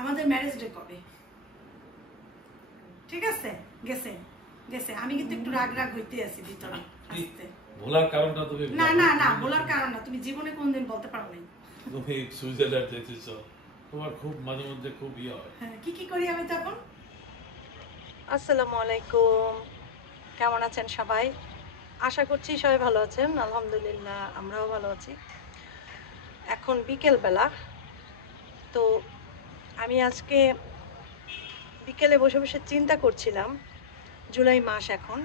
আমাদের marriage day কবে? ঠিক আছে, গেছে গেছে। আমি কিন্তু একটু রাগ রাগ হইতে আছি ভিতরে আসতে। ভোলার কারণটা তুমি না না না, ভোলার কারণ না। তুমি জীবনে কোনদিন বলতে পারো নাই। তুমি সুইজারল্যান্ড যেতেছো, তোমার খুব মাঝে মধ্যে খুব হয়। হ্যাঁ, কি করি আমি তখন? আসসালামু আলাইকুম, কেমন আছেন সবাই? আশা করছি সবাই ভালো আছেন। আলহামদুলিল্লাহ আমরাও ভালো আছি। এখন বিকেলবেলা, তো আমি আজকে বিকেলে বসে বসে চিন্তা করছিলাম, জুলাই মাস এখন,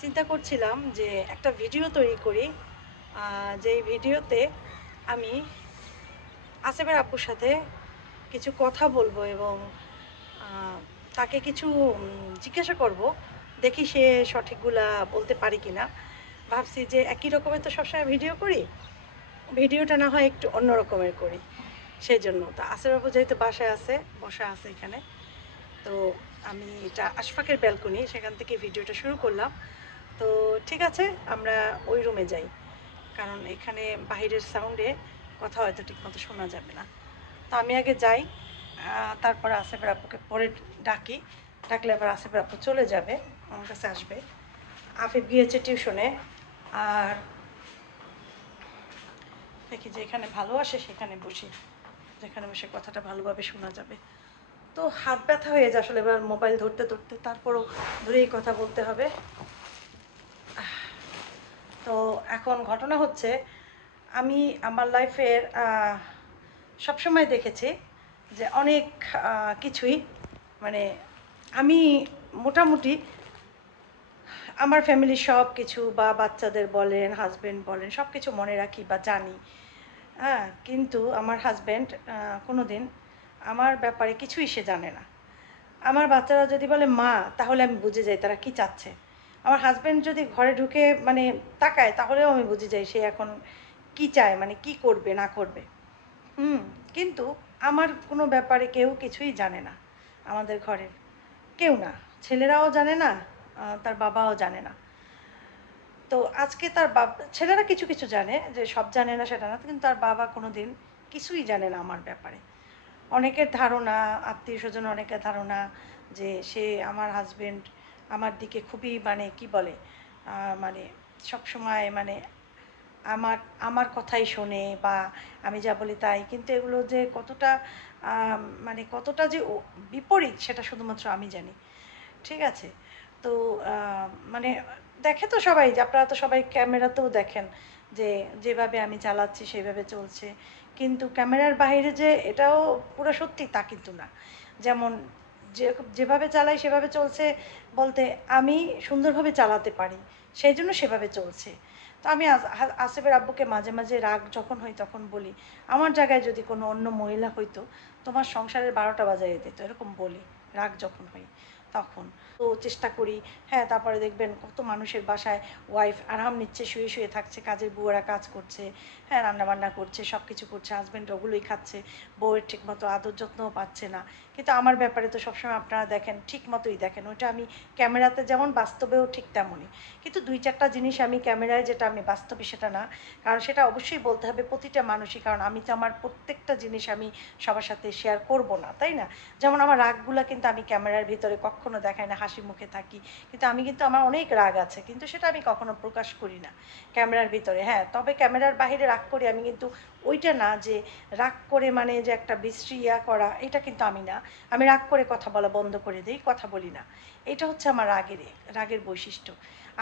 চিন্তা করছিলাম যে একটা ভিডিও তৈরি করি, যে ভিডিওতে আমি আসিফের আপুর সাথে কিছু কথা বলবো এবং তাকে কিছু জিজ্ঞাসা করব, দেখি সে সঠিকগুলা বলতে পারি কিনা। ভাবছি যে একই রকমের তো সবসময় ভিডিও করি, ভিডিওটা না হয় একটু অন্য রকমের করি। সেই জন্য তো আসিফ আপু যেহেতু বাসায় আছে, বসা আছে এখানে, তো আমি এটা আশফাকের ব্যালকনি, সেখান থেকে ভিডিওটা শুরু করলাম। তো ঠিক আছে, আমরা ওই রুমে যাই, কারণ এখানে বাহিরের সাউন্ডে কথা হয়তো ঠিকমতো শোনা যাবে না। তো আমি আগে যাই, তারপরে আসিফের আপুকে পরে ডাকি, ডাকলে আবার আসিফের আপু চলে যাবে, আমার কাছে আসবে। আফিফ গিয়েছে টিউশনে, আর দেখি যে এখানে ভালো আসে সেখানে বসি, যেখানে বসে কথাটা ভালোভাবে শোনা যাবে। তো হাত ব্যথা হয়ে যায় আসলে এবার মোবাইল ধরতে ধরতে, তারপরও ধরেই কথা বলতে হবে। তো এখন ঘটনা হচ্ছে, আমি আমার লাইফের সবসময় দেখেছি যে অনেক কিছুই, মানে আমি মোটামুটি আমার ফ্যামিলির সব কিছু, বা বাচ্চাদের বলেন, হাজব্যান্ড বলেন, সব কিছু মনে রাখি বা জানি। হ্যাঁ, কিন্তু আমার হাজব্যান্ড কোনো দিন আমার ব্যাপারে কিছুই সে জানে না। আমার বাচ্চারা যদি বলে মা, তাহলে আমি বুঝে যাই তারা কি চাচ্ছে। আমার হাজব্যান্ড যদি ঘরে ঢুকে মানে তাকায়, তাহলেও আমি বুঝে যাই সে এখন কি চায়, মানে কি করবে না করবে। কিন্তু আমার কোনো ব্যাপারে কেউ কিছুই জানে না, আমাদের ঘরের কেউ না, ছেলেরাও জানে না, তার বাবাও জানে না। তো আজকে তার বাবা, ছেলেরা কিছু কিছু জানে, যে সব জানে না সেটা না, কিন্তু তার বাবা কোনো দিন কিছুই জানে না আমার ব্যাপারে। অনেকের ধারণা, আত্মীয় স্বজন অনেকের ধারণা যে সে, আমার হাজবেন্ড আমার দিকে খুবই মানে কি বলে, মানে সবসময় মানে আমার আমার কথাই শোনে, বা আমি যা বলি তাই। কিন্তু এগুলো যে কতটা মানে কতটা যে বিপরীত, সেটা শুধুমাত্র আমি জানি। ঠিক আছে? তো মানে দেখে তো সবাই, যে আপনারা তো সবাই ক্যামেরাতেও দেখেন যে যেভাবে আমি চালাচ্ছি সেভাবে চলছে, কিন্তু ক্যামেরার বাইরে যে এটাও পুরো সত্যি তা কিন্তু না। যেমন যেভাবে চালাই সেভাবে চলছে, বলতে আমি সুন্দরভাবে চালাতে পারি, সেই জন্য সেভাবে চলছে। তো আমি আসিফের আব্বুকে মাঝে মাঝে রাগ যখন হই তখন বলি, আমার জায়গায় যদি কোনো অন্য মহিলা হইতো, তোমার সংসারের 12টা বাজাইয়ে দিত, এরকম বলি রাগ যখন হই তখন। তো চেষ্টা করি। হ্যাঁ, তারপরে দেখবেন কত মানুষের বাসায় ওয়াইফ আরাম নিচ্ছে, শুয়ে শুয়ে থাকছে, কাজের বুয়ারা কাজ করছে, হ্যাঁ রান্নাবান্না করছে, সব কিছু করছে, হাজব্যান্ড ওগুলোই খাচ্ছে, বউয়ের ঠিকমতো আদর যত্নও পাচ্ছে না। কিন্তু আমার ব্যাপারে তো সবসময় আপনারা দেখেন, ঠিক মতোই দেখেন, ওইটা আমি ক্যামেরাতে যেমন বাস্তবেও ঠিক তেমনই। কিন্তু 2-4টা জিনিস আমি ক্যামেরায় যেটা আমি বাস্তবে সেটা না, কারণ সেটা অবশ্যই বলতে হবে প্রতিটা মানুষই, কারণ আমি তো আমার প্রত্যেকটা জিনিস আমি সবার সাথে শেয়ার করব না, তাই না? যেমন আমার রাগগুলো কিন্তু আমি ক্যামেরার ভিতরে কখনো দেখাই না, হাসি মুখে থাকি, কিন্তু আমি কিন্তু আমার অনেক রাগ আছে, কিন্তু সেটা আমি কখনো প্রকাশ করি না ক্যামেরার ভিতরে। হ্যাঁ, তবে ক্যামেরার বাইরে রাগ করি আমি, কিন্তু ওইটা না যে রাগ করে মানে যে একটা বিশ্রী করা, এটা কিন্তু আমি না। আমি রাগ করে কথা বলা বন্ধ করে দিই, কথা বলি না। এটা হচ্ছে আমার রাগের বৈশিষ্ট্য।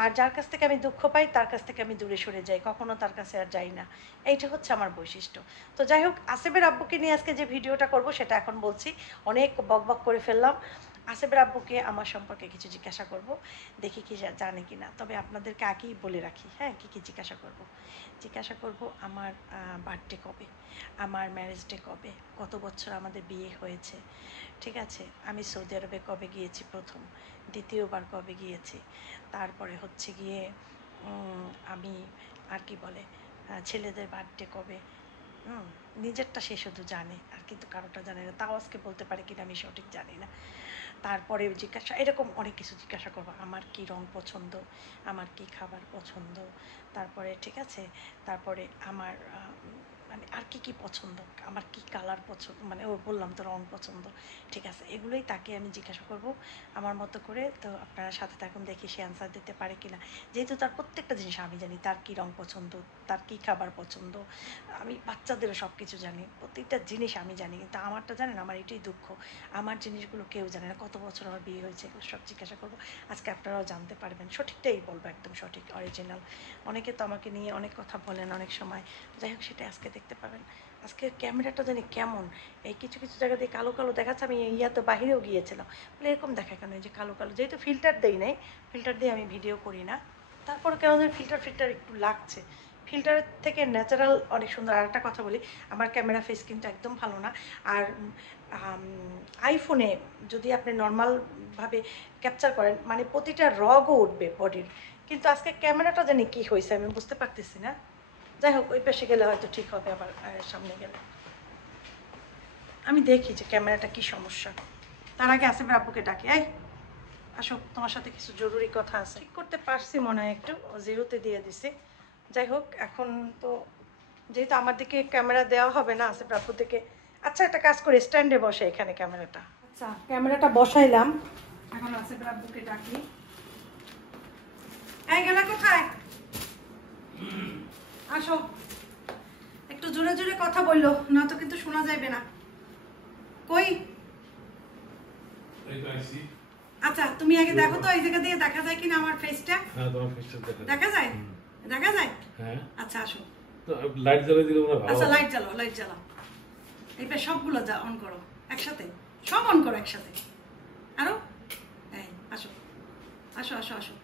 আর যার কাছ থেকে আমি দুঃখ পাই তার কাছ থেকে আমি দূরে সরে যাই, কখনো তার কাছে আর যাই না। এইটা হচ্ছে আমার বৈশিষ্ট্য। তো যাই হোক, আসিফের আব্বুকে নিয়ে আজকে যে ভিডিওটা করব সেটা এখন বলছি, অনেক বকবক করে ফেললাম। আসিফের আব্বুকে আমার সম্পর্কে কিছু জিজ্ঞাসা করব, দেখি কি জানে কি না। তবে আপনাদেরকে আগেই বলে রাখি, হ্যাঁ, কি জিজ্ঞাসা করব, আমার বার্থডে কবে, আমার ম্যারেজ ডে কবে, কত বছর আমাদের বিয়ে হয়েছে, ঠিক আছে, আমি সৌদি আরবে কবে গিয়েছি প্রথম, দ্বিতীয়বার কবে গিয়েছি, তারপরে হচ্ছে গিয়ে আমি আর কি বলে ছেলেদের বার্থডে কবে। নিজেরটা সে শুধু জানে, আর কিন্তু কারোটা জানে না, তাও আজকে বলতে পারে কিনা আমি সঠিক জানি না। তারপরে জিজ্ঞাসা, এরকম অনেক কিছু জিজ্ঞাসা করবো, আমার কি রং পছন্দ, আমার কি খাবার পছন্দ, তারপরে ঠিক আছে, তারপরে আমার মানে আর কি পছন্দ, আমার কি কালার পছন্দ, মানে ও বললাম তো রং পছন্দ, ঠিক আছে, এগুলোই তাকে আমি জিজ্ঞাসা করব আমার মতো করে। তো আপনারা সাথে থাকুন, দেখি সে অ্যান্সার দিতে পারে কিনা। যেহেতু তার প্রত্যেকটা জিনিস আমি জানি, তার কী রং পছন্দ, তার কী খাবার পছন্দ, আমি বাচ্চাদেরও সব কিছু জানি, প্রত্যেকটা জিনিস আমি জানি। কিন্তু আমারটা জানেন, আমার এটাই দুঃখ, আমার জিনিসগুলো কেউ জানে না, কত বছর আমার বিয়ে হয়েছে, এগুলো সব জিজ্ঞাসা করবো। আজকে আপনারাও জানতে পারবেন, সঠিকটাই বলবো, একদম সঠিক অরিজিনাল। অনেকে তো আমাকে নিয়ে অনেক কথা বলেন অনেক সময়, যাই হোক সেটা আজকে দেখতে পাবেন। আজকে ক্যামেরাটা জানি কেমন, এই কিছু কিছু জায়গা দিয়ে কালো কালো দেখাচ্ছে। আমি ইয়াতে বাহিরেও গিয়েছিলাম, বলে এরকম দেখায় কেন, এই যে কালো কালো, যেহেতু ফিল্টার দেই নাই, ফিল্টার দিয়ে আমি ভিডিও করি না, তারপরে কেমন ফিল্টার একটু লাগছে। ফিল্টারের থেকে ন্যাচারাল অনেক সুন্দর। আর একটা কথা বলি, আমার ক্যামেরা ফেস কিন্তু একদম ভালো না। আর আইফোনে যদি আপনি নর্মালভাবে ক্যাপচার করেন, মানে প্রতিটা রগও উঠবে বডির, কিন্তু আজকে ক্যামেরাটা জানি কী হয়েছে আমি বুঝতে পারতেছি না। যাই হোক, ওই পাশে গেলে হয়তো ঠিক হবে, আবার সামনে গেলে আমি দেখি যে ক্যামেরাটা কি সমস্যা। তার আগে আসিফের আব্বুকে ডাকি, এই আসো, তোমার সাথে কিছু জরুরি কথা আছে। ঠিক করতে পারছি মনে হয়, একটু জিরোতে দিয়ে দিছি। যাই হোক, এখন তো যেহেতু আমার দিকে ক্যামেরা দেওয়া হবে না, আসিফের আব্বু থেকে, আচ্ছা একটা কাজ করে স্ট্যান্ডে বসে এখানে ক্যামেরাটা, আচ্ছা ক্যামেরাটা বসাইলাম, এখন আসিফের আব্বুকে ডাকি। এই গেলা কোথায়, আসো, একটু জোরে জোরে কথা বললো, না তো কিন্তু শোনা যাবে না। কই, আচ্ছা তুমি আগে দেখো তো এই জায়গা দিয়ে দেখা যায় কিনা আমার ফেসটা। হ্যাঁ, তোমার ফেসটা দেখা যায়, দেখা যায়। হ্যাঁ, আচ্ছা আসো, তো লাইট জ্বালিয়ে দিলে মনে ভালো। আচ্ছা লাইট জ্বালাও, লাইট জ্বালাও, এইটা সবগুলো অন করো একসাথে, সব অন করো একসাথে। আরো, এই আসো আসো আসো আসো,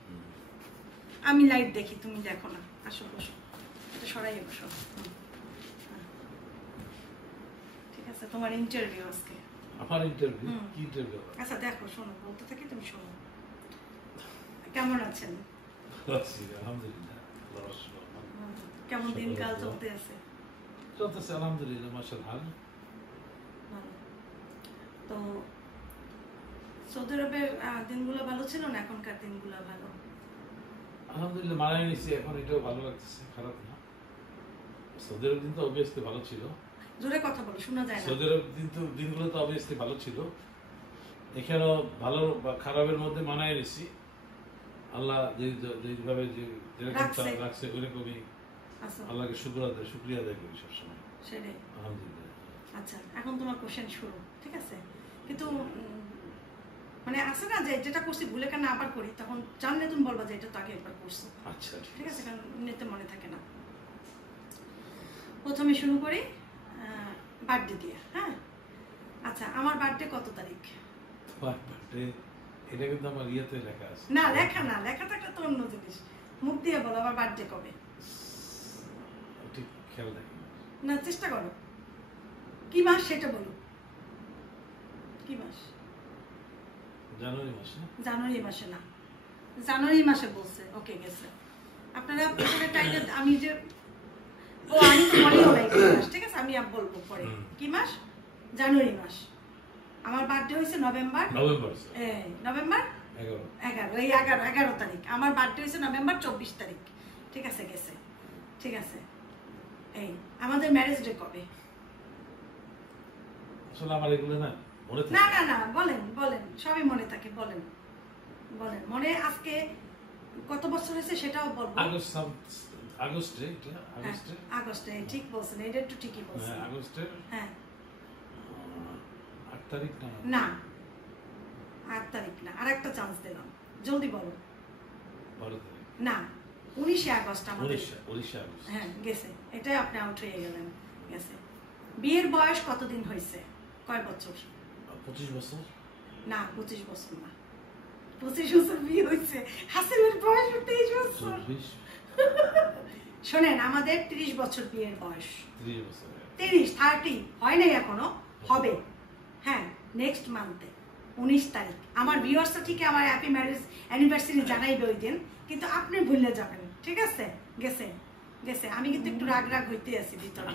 আমি লাইট দেখি, তুমি দেখো না। আসো বসো, এটা সরাই বসো। ঠিক আছে, তোমার ইন্টারভিউ আজকে। আমার ইন্টারভিউ? কি ইন্টারভিউ? আচ্ছা দেখো, শোনো, বলতে থাকি, তুমি শোনো। কেমন আছেন? আলহামদুলিল্লাহ, কেমন দিনকাল চলতে আছে? চলতেছে আলহামদুলিল্লাহ, মাশাআল্লাহ। তো সৌদি আরবে দিনগুলো ভালো ছিল না, এখনকার দিনগুলো ভালো? আলহামদুলিল্লাহ, মানায় নিছি, এখন এটাও ভালো লাগতেছে, খারাপ না। সৌদি আরব দিন তো অবভিয়াসলি ভালো ছিল। জোরে কথা বলো, শোনা যায় না। সৌদি আরব দিনগুলো তো অবভিয়াসলি ভালো ছিল, এখানেও ভালো বা খারাপের মধ্যে মানায় নিছি। আল্লাহ যেভাবে যেরকম রাখছে ওইরকমই আল্লাহকে শুকরিয়া আদায় করি সবসময়। সেটাই, আলহামদুলিল্লাহ। আচ্ছা, এখন তোমার কোশ্চেন শুরু, ঠিক আছে? কিন্তু মানে আছে না যে যেটা করছি ভুলে কেন আবার করি, তখন জানলে তুমি বলবা যে এটা তো আগে একবার করছো। আচ্ছা ঠিক আছে, কারণ এমনিতে মনে থাকে না। প্রথমে শুরু করি বার্থডে দিয়ে। হ্যাঁ, আচ্ছা, আমার বার্থডে কত তারিখ? তোমার বার্থডে? এটা কিন্তু আমার ইয়েতে লেখা আছে। না, লেখা না, লেখা থাকলে তো অন্য জিনিস। মুখ দিয়ে বলো আমার বার্থডে কবে। ঠিক খেয়াল রাখি না, চেষ্টা করো। কি মাস সেটা বলো, কি মাস? জানুয়ারি মাসে। জানুয়ারি মাসে না, জানুয়ারি মাসে বলছে। ওকে, গেছে। আপনারা পেছনে টাইলে আমি যে আমি তো বলিও নাই কি মাস, ঠিক আছে, আমি বলবো পরে। কি মাস? জানুয়ারি মাস। আমার বার্থডে হয়েছে নভেম্বর 11 তারিখ। আমার বার্থডে হয়েছে নভেম্বর 24 তারিখ। ঠিক আছে, গেছে। ঠিক আছে, এই আমাদের ম্যারেজ ডে কবে? আসলে আমার এগুলো না মনে থাকে না না না, বলেন বলেন, সবই মনে থাকে, বলেন বলেন। মনে আজকে কত বছর হয়েছে সেটাও বলবো। আগস্টে, আগস্টে, ঠিক বলছেন, এটা একটু ঠিকই বলছেন। আগস্টে, হ্যাঁ, 8 তারিখ না? না, 8 তারিখ না, আর একটা চান্স দিলাম, জলদি বলো। 12 তারিখ না, 19 আগস্ট আমাদের। 19 আগস্ট। হ্যাঁ, গেছে। এটাই আপনি আউট হয়ে গেলেন। গেছে। বিয়ের বয়স কতদিন হয়েছে? কয় বছর? 25 বছর। না, 25 বছর না, 25 বছর বিয়ে হয়েছে। হাসিনের বয়স 23 বছর। শোনেন, আমাদের 30 বছর বিয়ের বয়স। 30 হয় নাই এখনো, হবে। হ্যাঁ, নেক্সট মান্থে 19 তারিখ। আমার ভিউয়ার্সরা ঠিক আমার হ্যাপি ম্যারেজ অ্যানিভার্সারি জানাইবে ওই দিন, কিন্তু আপনি ভুলে যাবেন। ঠিক আছে, গেছে গেছে। আমি কিন্তু একটু রাগ হইতে আছি ভিতরে।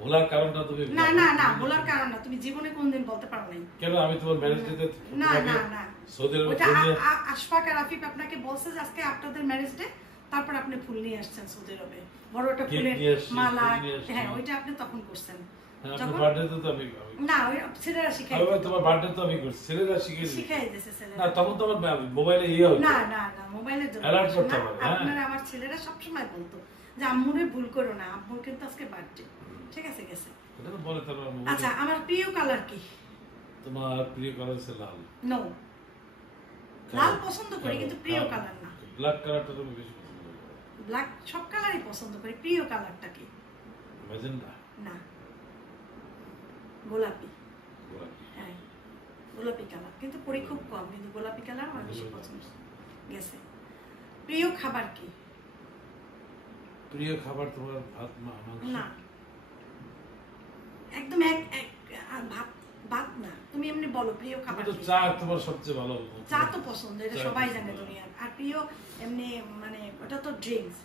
ভোলার কারণটা তুমি? না না না, ভোলার কারণ না, তুমি জীবনে কোনদিন বলতে পারো নাই। কেন? আমি তোমার ম্যারেজ ডে তে না না না, সৌদি আরবে আশফাক আর আফিফ আপনাকে বলছে যে আজকে আপনাদের ম্যারেজ ডে, তারপর আপনি ফুল নিয়ে আসছেন সৌদি আরবে, বড় একটা কেক ফুলের নিয়ে আসছি, মালা। ফুল নিয়ে আসছি। হ্যাঁ, ওইটা আপনি তখন করছেন হ্যাঁ, আপনার যখন বার্থডে তো আমি না, ওই ছেলেরা শিখাই তোমার বার্থডে তো আমি করছি, ছেলেরা শিখিয়ে শিখাই দিয়েছে ছেলেরা। না, তখন তো আমার মোবাইলে ইয়ে হতো। না না না, মোবাইলের জন্য Alert করতে না, হবে, হ্যাঁ। আপনারা আমার ছেলেরা সবসময় বলতো যে আম্মুরে ভুল করো না, আম্মুর কিন্তু আজকে বার্থডে। ঠিক আছে, গেছে। এটা তো বলে তারা আচ্ছা, আমার প্রিয় কালার কি? তোমার প্রিয় কালার হচ্ছে লাল। নো, লাল পছন্দ করি কিন্তু প্রিয় কালার না। ব্ল্যাক কালারটা তুমি বেশি পছন্দ করো। ব্ল্যাক সব কালারই পছন্দ করি, প্রিয় কালারটা কি? ম্যাজেন্টা, না, গোলাপি। গোলাপি। হ্যাঁ, গোলাপি কালার, কিন্তু পরি খুব কম, কিন্তু গোলাপি কালার আমার বেশি পছন্দ। গেছে। প্রিয় খাবার কি? প্রিয় খাবার তোমার ভাত, মাংস? না, একদম ভাত ভাত না। তুমি এমনি বলো প্রিয় খাবার তুমি তো কি? চা তোমার সবচেয়ে ভালো। চা তো পছন্দ, এটা চা সবাই পছন্দ। জানে দুনিয়ার। আর প্রিয় এমনি মানে ওটা তো ড্রিঙ্কস,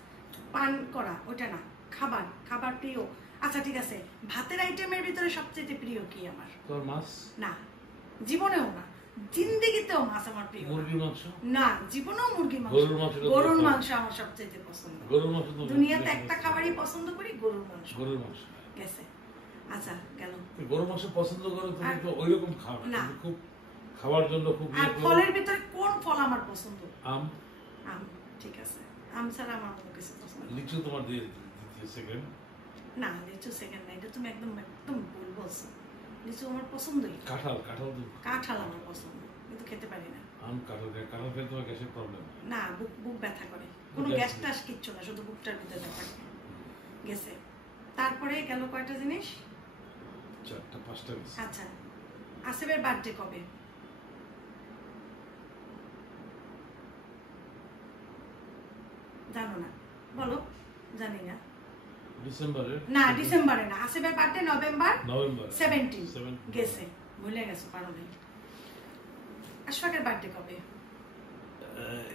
পান করা, ওটা না। খাবার, খাবার প্রিয়। আচ্ছা ঠিক আছে, ভাতের আইটেমের ভিতরে সবচেয়ে প্রিয় কি আমার? তোমার মাছ? না, জীবনেও না, জিন্দেগিতেও মাছ আমার প্রিয় না। মুরগির মাংস? না, জীবনেও মুরগির মাংস। গরুর মাংস? গরুর মাংস আমার সবচেয়ে পছন্দ। গরুর মাংস তো দুনিয়াতে একটা খাবারই পছন্দ করি, গরুর মাংস। গরুর মাংস। গেছে। আচ্ছা, গেল। গরুর মাংস পছন্দ করো তুমি, আর- তো ওইরকম খাও না। কিন্তু খুব খাওয়ার জন্য খুব আর ইয়ে করো। ফলের ভিতরে কোন ফল আমার পছন্দ? আম। আম। ঠিক আছে, আম ছাড়া আমার কোনো কিছু পছন্দ না। লিচু তোমার দ্বিতীয় সেকেন্ড? না, লিচু সেকেন্ড না, এটা তুমি একদম একদম ভুল বলছো। লিচু আমার পছন্দই। কাঁঠাল, কাঁঠাল তো কাঁঠাল আমার পছন্দ, কিন্তু খেতে পারি না। আম, কাঁঠাল কাঁঠাল খেলে তোমার গ্যাসের প্রবলেম? না, বুক বুক ব্যথা করে, কোনো বুক গ্যাস ব্যথা। টাস কিচ্ছু না, শুধু বুকটার ভিতরে ব্যথা করে। গেছে। তারপরে গেল কয়টা জিনিস? 4টা 5টা গেছে। আচ্ছা, আসিফের বার্থডে কবে? জানো না? বলো। জানি না। ডিসেম্বরে? না, ডিসেম্বরে না, আসিফের বার্থডে নভেম্বর নভেম্বর 17। 17 গেছে, ভুলে গেছো, পারো নাই। আশফাকের বার্থডে কবে?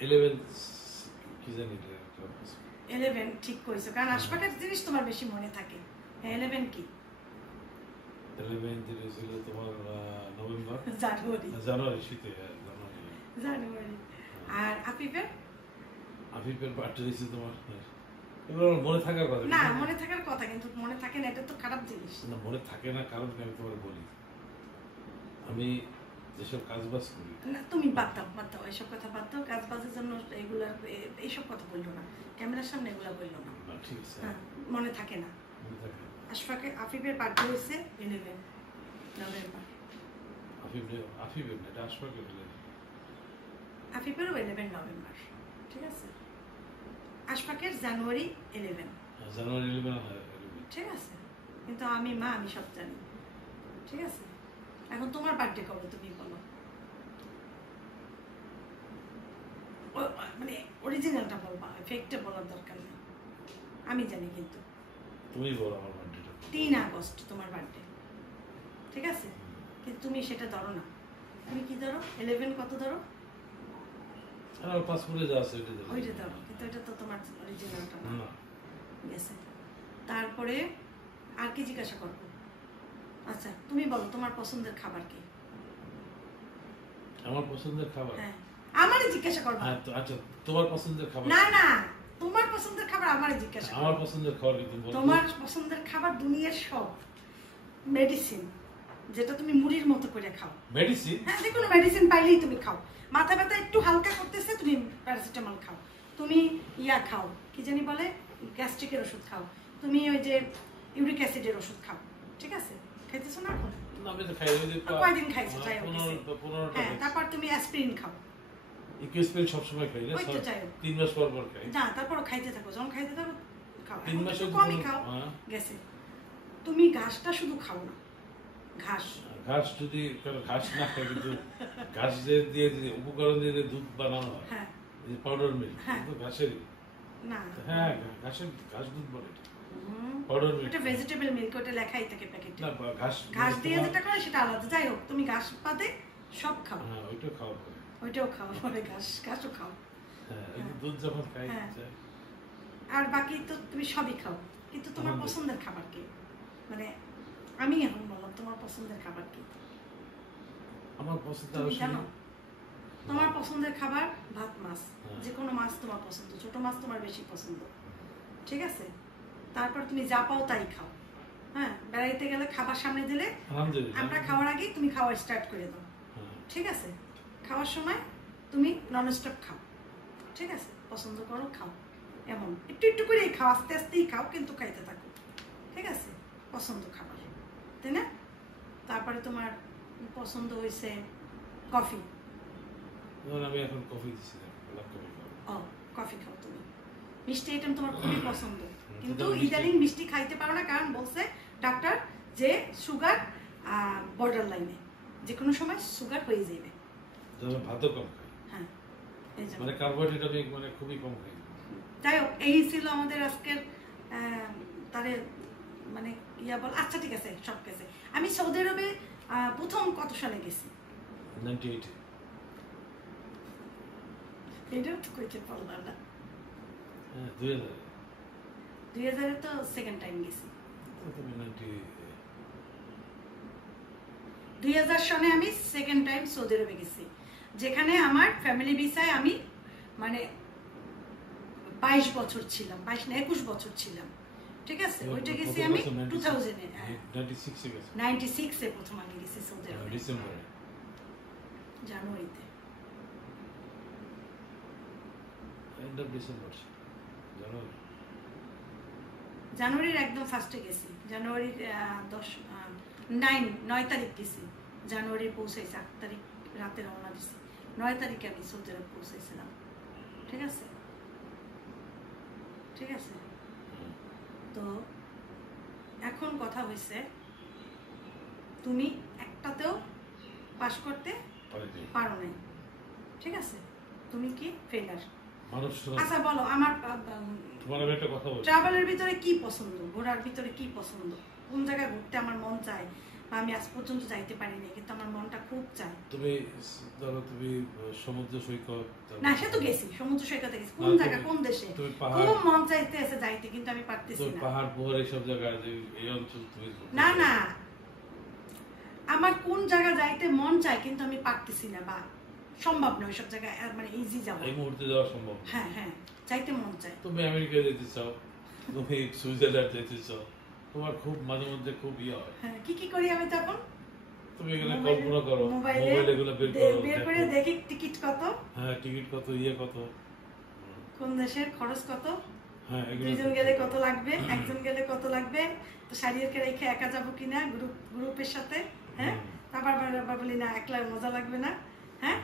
11 কি জানি এটা একটা 11 ঠিক কইছো, কারণ আশফাকের জিনিস তোমার বেশি মনে থাকে। হ্যাঁ, 11 কি? 11 ছিল তোমার নভেম্বর, জানুয়ারি। জানুয়ারি, শীতে জানুয়ারি। জানুয়ারি। আর আফিফের? আফিফের বার্থডে হয়েছে তোমার, এগুলো আমার মনে থাকার কথা না, মনে থাকার কথা, কিন্তু মনে থাকে না, এটা তো খারাপ জিনিস। না, মনে থাকে না কারণ কি আমি তোমার বলি, আমি যেসব কাজ বাজ করি। না, তুমি বাদ দাও, বাদ দাও, এইসব কথা বাদ দাও, কাজ বাজের জন্য এগুলা এইসব কথা বললো না, ক্যামেরার সামনে এগুলা বললো না। না, ঠিক আছে, হ্যাঁ, মনে থাকে না। মনে থাকে। আফিফের বার্থডে হয়েছে 11 নভেম্বর। আফিফের না, এটা আশফাকের হলে। আফিফেরও 11 নভেম্বর। ঠিক আছে। আশফাকের জানুয়ারি 11। জানুয়ারি 11, হ্যাঁ 11। ঠিক আছে, কিন্তু আমি মা, আমি সব জানি। ঠিক আছে, এখন তোমার বার্থডে কবে তুমি বলো? মানে অরিজিনালটা বলবা, ফেকটা বলার দরকার নেই, আমি জানি। কিন্তু তুমি বলো আমার বার্থডেটা। 3 আগস্ট তোমার বার্থডে। ঠিক আছে, কিন্তু তুমি সেটা ধরো না। তুমি কি ধরো? 11 কত ধরো? আর আমার পাসপোর্টে যা আছে ওইটা দেবো। ওইটা ধরো, কিন্তু এটা তো তোমার অরিজিনালটা না। না, গেছে। তারপরে আর কি জিজ্ঞাসা করবো? আচ্ছা, তুমি বলো তোমার পছন্দের খাবার কি? আমার পছন্দের খাবার? হ্যাঁ, আমারই জিজ্ঞাসা করবা। হ্যাঁ, তো আচ্ছা, তোমার পছন্দের খাবার? না না, তোমার পছন্দের খাবার আমারই জিজ্ঞাসা আমার করবা। পছন্দের খাবার কি তুমি বলো? তোমার পছন্দের খাবার দুনিয়ার সব মেডিসিন, যেটা তুমি মুড়ির মতো করে খাও। মেডিসিন? হ্যাঁ, যে কোনো মেডিসিন পাইলেই তুমি খাও। মাথা ব্যথা একটু হালকা করতেছে, তুমি প্যারাসিটামল খাও। তুমি ইয়া খাও, কি জানি বলে, গ্যাস্ট্রিকের ওষুধ খাও। তুমি ওই যে ইউরিক অ্যাসিডের ওষুধ খাও। ঠিক আছে, খাইতেছো না এখন? না, আমি তো খাই, ওই যে কয়দিন খাইছো? ট্রাই 15টা। হ্যাঁ, তারপর তুমি অ্যাসপিরিন খাও। ইকুইসপেল সব সময় খাই না, ওই তো চাই। 3 মাস পর পর খাই। না, তারপরও খাইতে থাকো, যখন খাইতে থাকো খাও। 3 মাসে একটু কমই খাও। হ্যাঁ। গেছে। তুমি ঘাসটা শুধু খাও না, ঘাস। ঘাস যদি ঘাস না খাই, কিন্তু ঘাস দিয়ে যে উপকরণ দিয়ে যে দুধ বানানো হয়, হ্যাঁ এই পাউডার মিল্ক, হ্যাঁ। তো ঘাসেরই। না, হ্যাঁ, ঘাস দুধ বলে এটা। হুম, পাউডার মিল্ক। ওটা ভেজিটেবল মিল্ক, ওটা লেখাই থাকে প্যাকেটে। না, ঘাস ঘাস দিয়ে তোমার- যেটা করে সেটা আলাদা। যাই হোক, তুমি ঘাস বাদে সব খাও। হ্যাঁ, ওইটা খাওয়া পরে। ওইটাও খাও, পরে ঘাসও খাও। হ্যাঁ, এই যে দুধ যখন খাই, হ্যাঁ। চাই। আর বাকি তো তুমি সবই খাও, কিন্তু তোমার আমাদের- পছন্দের খাবার কি? মানে আমি এখন বললাম তোমার পছন্দের খাবার কি? আমার পছন্দ তুমি আসলে জানো? তোমার পছন্দের খাবার ভাত মাছ, হ্যাঁ। যে কোনো মাছ তোমার পছন্দ, ছোট মাছ তোমার বেশি পছন্দ, ঠিক আছে? তারপর তুমি যা পাও তাই খাও। হ্যাঁ, বেড়াইতে গেলে খাবার সামনে দিলে আলহামদুলিল্লাহ। আমরা খাওয়ার আগেই তুমি খাওয়া স্টার্ট করে দাও, হ্যাঁ। ঠিক আছে? খাওয়ার সময় তুমি নন স্টপ খাও, ঠিক আছে? পছন্দ করো খাও, এমন একটু একটু করেই খাও, আস্তে আস্তেই খাও, কিন্তু খাইতে থাকো, ঠিক আছে? পছন্দ খাবার, তাই না? তারপরে তোমার পছন্দ হয়েছে কফি। যেমন আমি এখন কফি দিচ্ছিলাম, ব্ল্যাক কফি খাবো। ও, কফি খাও তুমি। মিষ্টি আইটেম তোমার খুবই পছন্দ, কিন্তু কিন্তু মিষ্টি- ইদানিং মিষ্টি খাইতে পারো না, কারণ বলছে ডাক্তার যে সুগার বর্ডার লাইনে, যে কোনো সময় সুগার হয়ে যাবে। যেমন ভাতও কম খাই, হ্যাঁ, এই জন্য। মানে কার্বোহাইড্রেট আমি মানে খুবই কম খাই। যাই হোক, এই ছিল আমাদের আজকের তারে মানে ইয়া বল। আচ্ছা ঠিক আছে, সব গেছে। আমি সৌদি আরবে প্রথম কত সালে গেছি? 98 এটাও তো কইতে পারলাম না। হ্যাঁ 2000 2000 তো সেকেন্ড টাইম গেছি। তবে 90 2000 সনে আমি সেকেন্ড টাইম সৌদি আরবে গেছি, যেখানে আমার ফ্যামিলি ভিসায় আমি মানে 22 বছর ছিলাম, 22 না 21 বছর ছিলাম, ঠিক আছে? ওইটা গেছি আমি 2000 এ, 96 এ গেছে 96 এ প্রথম আমি গেছি সৌদি আরবে, ডিসেম্বরে। জানুয়ারিতে। এন্ড অফ ডিসেম্বর, জানুয়ারি। জানুয়ারির একদম ফার্স্টে গেছি, জানুয়ারির 9 তারিখ গেছি, জানুয়ারি পৌঁছাইছি 8 তারিখ রাতে রওনা দিছি, 9 তারিখে আমি সৌদি আরব পৌঁছাইছিলাম, ঠিক আছে? ঠিক আছে, তো এখন কথা হয়েছে তুমি একটাতেও পাস করতে পারিনি। পারো নাই, ঠিক আছে? তুমি কি ফেলার। মানুষ আচ্ছা বলো, আমার তোমার আমি একটা কথা বলছি, ট্রাভেলের ভিতরে কি পছন্দ, ঘোরার ভিতরে কি পছন্দ, কোন জায়গায় ঘুরতে আমার মন চায়, বা আমি আজ পর্যন্ত যাইতে পারিনি কিন্তু আমার মনটা খুব চায়? তুমি ধরো তুমি সমুদ্র সৈকত, না, সে তো গেছি, সমুদ্র সৈকতে গেছি। কোন তুমি- জায়গা, কোন দেশে তুমি পাহাড়, খুব মন চাইতে আছে যাইতে, কিন্তু আমি পারতেছি তুমি না। পাহাড় পোহাড় এইসব জায়গায় যে এই অঞ্চল তুমি ঘুরতে না চাও। না, আমার কোন জায়গা যাইতে মন চায় কিন্তু আমি পারতেছি না, বা সম্ভব নয় সব জায়গায় মানে ইজি যাওয়া। এই মুহূর্তে যাওয়া সম্ভব না। হ্যাঁ হ্যাঁ, চাইতে মন চায়। তুমি আমেরিকা যেতে চাও, তুমি সুইজারল্যান্ড যেতে চাও, তোমার খুব মাঝে মধ্যে খুব ইয়ে হয়। হ্যাঁ, কি কি করি আমি তখন? তুমি এখানে কল্পনা করো, মোবাইলে মোবাইলে এগুলো বের করো, বের করে দেখো। দেখি টিকিট কত, হ্যাঁ টিকিট কত, ইয়ে কত, কোন দেশের খরচ কত, হ্যাঁ এগুলো দুইজন গেলে কত লাগবে, একজন গেলে কত লাগবে, তো শাড়িকে রেখে একা যাবো কিনা গ্রুপের সাথে, হ্যাঁ? তারপর আবার বলি না, একলা মজা লাগবে না, হ্যাঁ?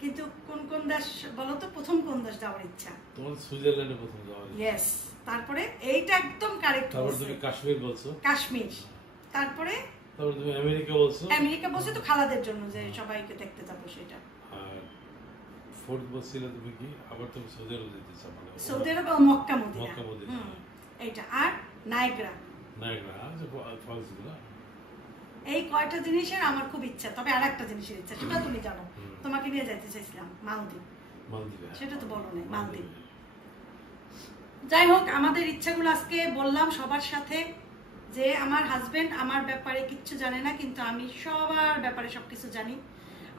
কিন্তু কোন কোন দেশ বলো তো, প্রথম কোন দেশ যাওয়ার ইচ্ছা? তোমার সুইজারল্যান্ডে প্রথম যাওয়া হয়েছে। ইয়েস, তারপরে এইটা একদম কারেক্ট তারপর বলছে, তুমি কাশ্মীর বলছো, কাশ্মীর, তারপরে তারপর তুমি আমেরিকা বলছো, আমেরিকা বলছে তো খালাদের জন্য যে সবাইকে দেখতে যাবো সেটা। আর ফোর্থ বলছিলে তুমি কি, আবার তুমি সৌদি আরব যেতে চাও, মানে সৌদি আরব ও মক্কা মদিনা, মক্কা মদিনা। হুম, এইটা। আর নায়গ্রা, নায়গ্রা, যে ফলস গুলো, এই কয়টা জিনিসের আমার খুব ইচ্ছা। তবে আর একটা জিনিসের ইচ্ছা, সেটা তুমি জানো, তোমাকে নিয়ে যেতে চাইছিলাম মালদ্বীপ, মালদ্বীপে। সেটা তো বলো না, মালদ্বীপ। যাই হোক, আমাদের ইচ্ছাগুলো আজকে বললাম সবার সাথে, যে আমার হাজবেন্ড আমার ব্যাপারে কিচ্ছু জানে না, কিন্তু আমি সবার ব্যাপারে সবকিছু জানি।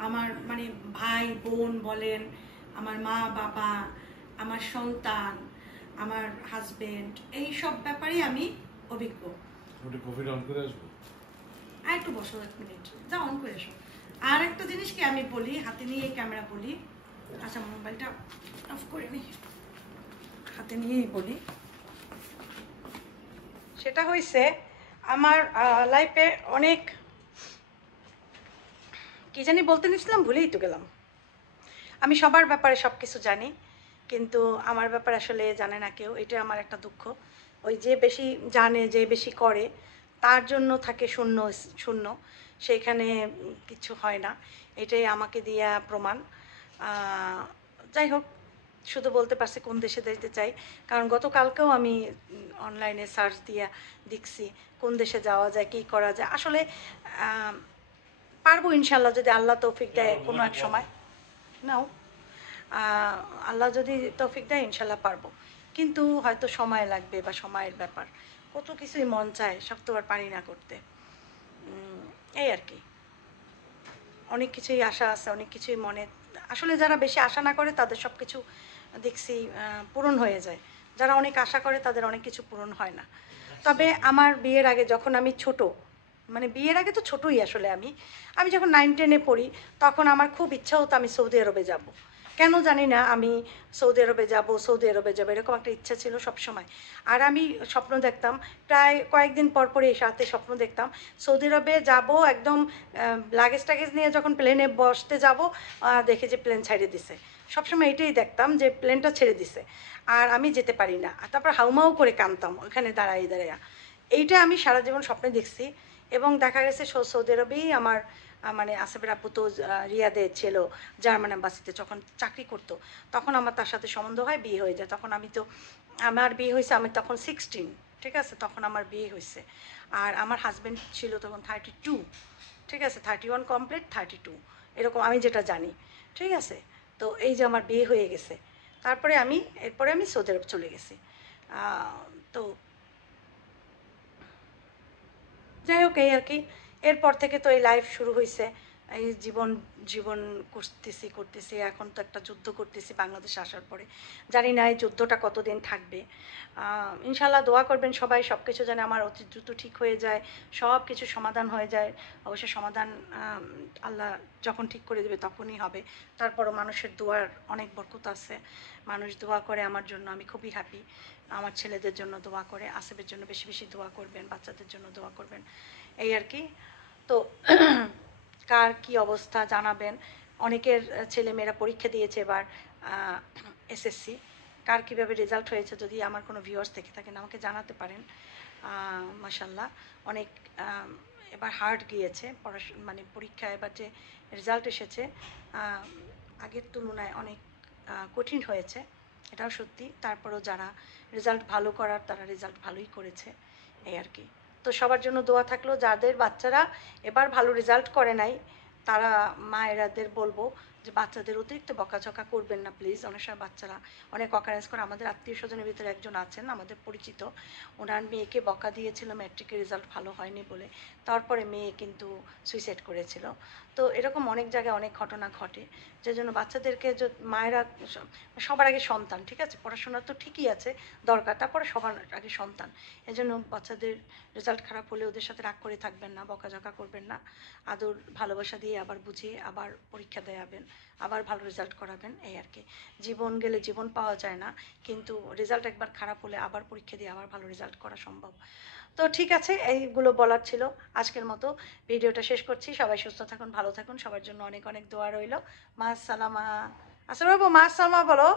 আমার মানে ভাই বোন বলেন, আমার মা বাবা, আমার সন্তান, আমার হাজবেন্ড, এই সব ব্যাপারে আমি অভিজ্ঞ। ওটা কফিটা অন করে আসবো। আর একটু বসো, 1 মিনিট, যা অন করে এসো। আর একটা জিনিস কি আমি বলি, হাতে নিয়ে এই ক্যামেরা বলি, আচ্ছা মোবাইলটা অফ করে নি, হাতে নিয়েই বলি। সেটা হয়েছে আমার লাইফে অনেক, কি জানি বলতে নিছিলাম, ভুলেই তো গেলাম। আমি সবার ব্যাপারে সব কিছু জানি, কিন্তু আমার ব্যাপারে আসলে জানে না কেউ, এটা আমার একটা দুঃখ। ওই যে বেশি জানে, যে বেশি করে, তার জন্য থাকে শূন্য শূন্য, সেইখানে কিছু হয় না। এটাই আমাকে দিয়া প্রমাণ। যাই হোক, শুধু বলতে পারছি কোন দেশে যেতে চাই, কারণ গতকালকেও আমি অনলাইনে সার্চ দিয়া দেখছি কোন দেশে যাওয়া যায়, কী করা যায়। আসলে পারবো ইনশাল্লাহ, যদি আল্লাহ তৌফিক দেয় কোনো এক সময়। নাও, আল্লাহ যদি তৌফিক দেয় ইনশাল্লাহ পারবো, কিন্তু হয়তো সময় লাগবে, বা সময়ের ব্যাপার। কত কিছুই মন চায়, সব তো আর পারি না করতে। এই আর কি, অনেক কিছুই আশা আছে, অনেক কিছুই মনে আসলে যারা বেশি আশা না করে তাদের সব কিছু দেখছি পূরণ হয়ে যায়, যারা অনেক আশা করে তাদের অনেক কিছু পূরণ হয় না। তবে আমার বিয়ের আগে যখন আমি ছোট, মানে বিয়ের আগে তো ছোটই আসলে আমি যখন 9-10-এ পড়ি তখন আমার খুব ইচ্ছা হতো আমি সৌদি আরবে যাব। কেন জানি না, আমি সৌদি আরবে যাব এরকম একটা ইচ্ছা ছিল সবসময়। আর আমি স্বপ্ন দেখতাম প্রায় কয়েকদিন পর পরই রাতে স্বপ্ন দেখতাম সৌদি আরবে যাব, একদম লাগেজ টাগেজ নিয়ে যখন প্লেনে বসতে যাব দেখে যে প্লেন ছেড়ে দিছে। সবসময় এটাই দেখতাম যে প্লেনটা ছেড়ে দিছে আর আমি যেতে পারি না, আর তারপর হাউমাউ করে কাঁদতাম ওখানে দাঁড়াইয়া দাঁড়াইয়া। এইটা আমি সারা জীবন স্বপ্নে দেখছি। এবং দেখা গেছে সৌদি আরবেই আমার মানে আসিফের আপু তো রিয়াদে ছিল, জার্মান এম্বাসিতে যখন চাকরি করতো, তখন আমার তার সাথে সম্বন্ধ হয়, বিয়ে হয়ে যায়। তখন আমার বিয়ে হয়েছে, আমি তখন 16, ঠিক আছে, তখন আমার বিয়ে হয়েছে। আর আমার হাজব্যান্ড ছিল তখন 32, ঠিক আছে, 31 কমপ্লিট 32 এরকম আমি যেটা জানি, ঠিক আছে। তো এই যে আমার বিয়ে হয়ে গেছে, তারপরে এরপরে আমি সৌদি আরব চলে গেছি। তো যাই হোক, এই আর কি। এরপর থেকে তো এই লাইফ শুরু হয়েছে, এই জীবন করতেছি। এখন তো একটা যুদ্ধ করতেছি বাংলাদেশে আসার পরে। জানি না এই যুদ্ধটা কতদিন থাকবে। ইনশাল্লাহ দোয়া করবেন সবাই, সব কিছু যেন আমার অতি দ্রুত ঠিক হয়ে যায়, সব কিছু সমাধান হয়ে যায়। অবশ্যই সমাধান আল্লাহ যখন ঠিক করে দেবে তখনই হবে। তারপরও মানুষের দোয়ার অনেক বরকত আছে, মানুষ দোয়া করে আমার জন্য, আমি খুবই হ্যাপি। আমার ছেলেদের জন্য দোয়া করে, আসিফের জন্য বেশি বেশি দোয়া করবেন, বাচ্চাদের জন্য দোয়া করবেন, এই আর কি। তো কার কি অবস্থা জানাবেন। অনেকের ছেলেমেয়েরা পরীক্ষা দিয়েছে এবার এসএসসি, কার কীভাবে রেজাল্ট হয়েছে, যদি আমার কোনো ভিউয়ার্স থেকে থাকেন আমাকে জানাতে পারেন। মাশাল্লাহ অনেক এবার হার্ড গিয়েছে মানে পরীক্ষা, এবার যে রেজাল্ট এসেছে আগের তুলনায় অনেক কঠিন হয়েছে, এটাও সত্যি। তারপরেও যারা রেজাল্ট ভালো করার তারা রেজাল্ট ভালোই করেছে, এই আর কি। তো সবার জন্য দোয়া থাকলো, যাদের বাচ্চারা এবার ভালো রেজাল্ট করে নাই তারা মায়েরাদের বলবো যে বাচ্চাদের অতিরিক্ত বকাঝকা করবেন না প্লিজ। অনেক সময় বাচ্চারা অনেক অকারেন্স করে। আমাদের আত্মীয় স্বজনের ভিতরে একজন আছেন আমাদের পরিচিত, ওনার মেয়েকে বকা দিয়েছিল ম্যাট্রিকের রেজাল্ট ভালো হয়নি বলে, তারপরে মেয়ে কিন্তু সুইসাইড করেছিল। তো এরকম অনেক জায়গায় অনেক ঘটনা ঘটে, যে জন্য বাচ্চাদেরকে মায়েরা সবার আগে সন্তান, ঠিক আছে, পড়াশোনা তো ঠিকই আছে দরকার, তারপরে সবার আগে সন্তান। এজন্য বাচ্চাদের রেজাল্ট খারাপ হলে ওদের সাথে রাগ করে থাকবেন না, বকাঝকা করবেন না, আদর ভালোবাসা দিয়ে আবার বুঝিয়ে আবার পরীক্ষা দেয়াবেন, আবার ভালো রেজাল্ট করাবেন, এই আর কি। জীবন গেলে জীবন পাওয়া যায় না, কিন্তু রেজাল্ট একবার খারাপ হলে আবার পরীক্ষা দিয়ে আবার ভালো রেজাল্ট করা সম্ভব। তো ঠিক আছে, এইগুলো বলার ছিল। আজকের মতো ভিডিওটা শেষ করছি। সবাই সুস্থ থাকুন, ভালো থাকুন, সবার জন্য অনেক অনেক দোয়া রইল। মা সালামা। আসলে বাবু মা সালামা বলো।